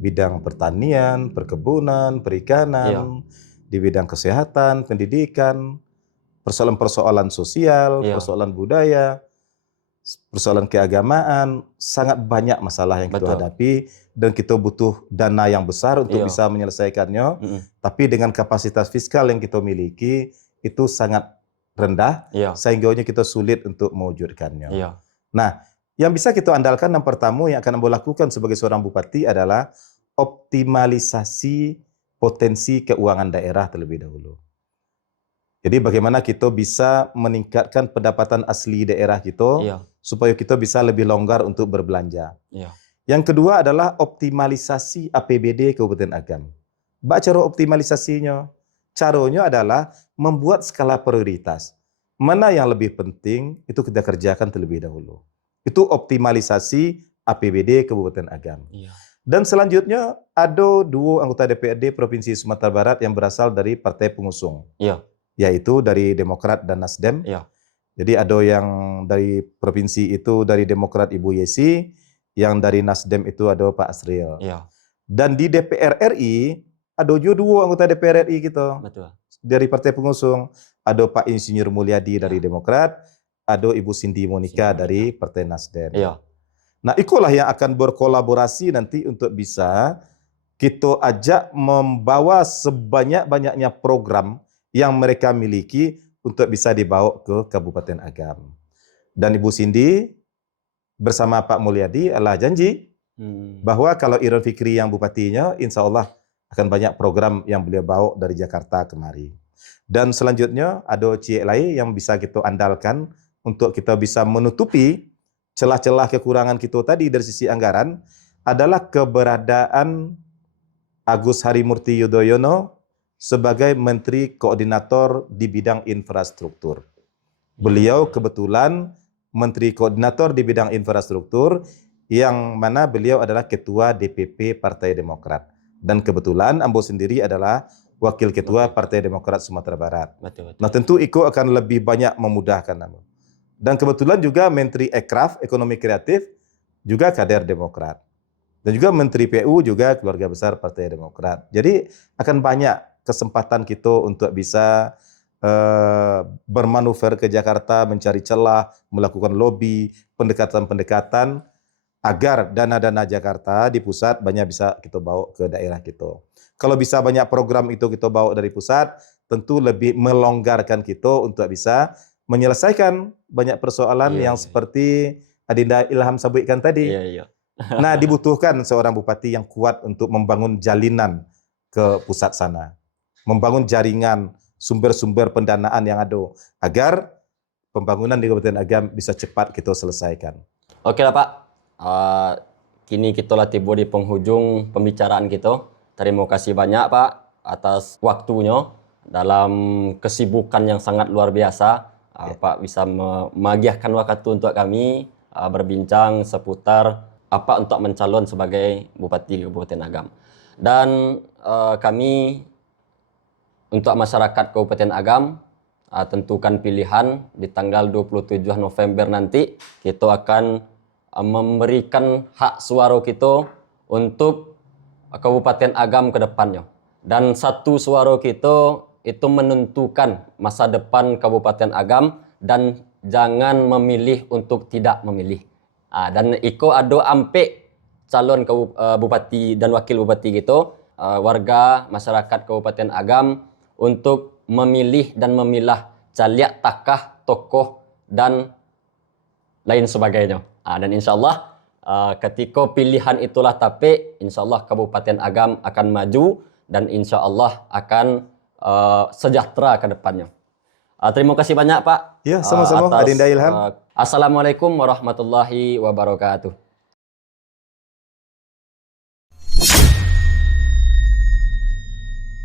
bidang pertanian, perkebunan, perikanan, di bidang kesehatan, pendidikan, persoalan-persoalan sosial, persoalan budaya, persoalan keagamaan, sangat banyak masalah yang kita hadapi dan kita butuh dana yang besar untuk bisa menyelesaikannya. Tapi dengan kapasitas fiskal yang kita miliki itu sangat rendah, sehingga kita sulit untuk mewujudkannya. Nah, yang bisa kita andalkan yang pertama yang akan Anda lakukan sebagai seorang bupati adalah optimalisasi potensi keuangan daerah terlebih dahulu. Jadi bagaimana kita bisa meningkatkan pendapatan asli daerah kita supaya kita bisa lebih longgar untuk berbelanja. Yang kedua adalah optimalisasi APBD Kabupaten Agam. Cara optimalisasinya? Caranya adalah membuat skala prioritas. Mana yang lebih penting itu kita kerjakan terlebih dahulu. Itu optimalisasi APBD Kabupaten Agam. Dan selanjutnya ada 2 anggota DPRD Provinsi Sumatera Barat yang berasal dari partai pengusung. Yaitu dari Demokrat dan Nasdem. Jadi ada yang dari provinsi itu dari Demokrat Ibu Yesi, yang dari Nasdem itu ada Pak Asril. Dan di DPR RI ada juga dua anggota DPR RI gitu Betul. dari partai pengusung. Ada Pak Insinyur Mulyadi dari Demokrat, ada Ibu Cindy Monica dari Partai Nasdem. Iya. Nah, itulah yang akan berkolaborasi nanti untuk bisa kita ajak membawa sebanyak-banyaknya program yang mereka miliki untuk bisa dibawa ke Kabupaten Agam. Dan Ibu Cindy bersama Pak Mulyadi adalah janji bahwa kalau Irfan Fikri yang bupatinya, insya Allah akan banyak program yang beliau bawa dari Jakarta kemari. Dan selanjutnya ada cik lain yang bisa kita andalkan untuk kita bisa menutupi celah-celah kekurangan kita tadi dari sisi anggaran adalah keberadaan Agus Harimurti Yudhoyono sebagai Menteri Koordinator di bidang infrastruktur. Beliau kebetulan Menteri Koordinator di bidang infrastruktur yang mana beliau adalah Ketua DPP Partai Demokrat. Dan kebetulan Ambo sendiri adalah Wakil Ketua Partai Demokrat Sumatera Barat. Betul. Nah tentu Iko akan lebih banyak memudahkan Ambo. Dan kebetulan juga Menteri Ekraf, Ekonomi Kreatif, juga kader Demokrat. Dan juga Menteri PU juga keluarga besar Partai Demokrat. Jadi akan banyak kesempatan kita untuk bisa bermanuver ke Jakarta, mencari celah, melakukan lobby, pendekatan-pendekatan, agar dana-dana Jakarta di pusat banyak bisa kita bawa ke daerah kita. Kalau bisa banyak program itu kita bawa dari pusat, tentu lebih melonggarkan kita untuk bisa menyelesaikan banyak persoalan yang seperti Adinda Ilham sebutkan tadi. Nah, dibutuhkan seorang bupati yang kuat untuk membangun jalinan ke pusat sana. Membangun jaringan, sumber-sumber pendanaan yang ada, agar pembangunan di Kabupaten Agam bisa cepat kita selesaikan. Oke lah Pak. Kini kita lah tiba di penghujung pembicaraan kita. Terima kasih banyak Pak atas waktunya dalam kesibukan yang sangat luar biasa. Pak bisa memanggihkan waktu untuk kami berbincang seputar apa untuk mencalon sebagai Bupati Kabupaten Agam. Dan kami untuk masyarakat Kabupaten Agam tentukan pilihan di tanggal 27 November nanti. Kita akan memberikan hak suara kita untuk Kabupaten Agam ke depannya. Dan satu suara kita itu menentukan masa depan Kabupaten Agam dan jangan memilih untuk tidak memilih. Dan iko ada ampe calon bupati dan wakil bupati gitu, warga masyarakat Kabupaten Agam untuk memilih dan memilah caleg, takah, tokoh dan lain sebagainya. Dan insya Allah ketika pilihan itulah tapi insya Allah Kabupaten Agam akan maju dan insya Allah akan sejahtera ke depannya. Terima kasih banyak Pak. Ya, sama-sama Adinda Ilham. Assalamualaikum warahmatullahi wabarakatuh.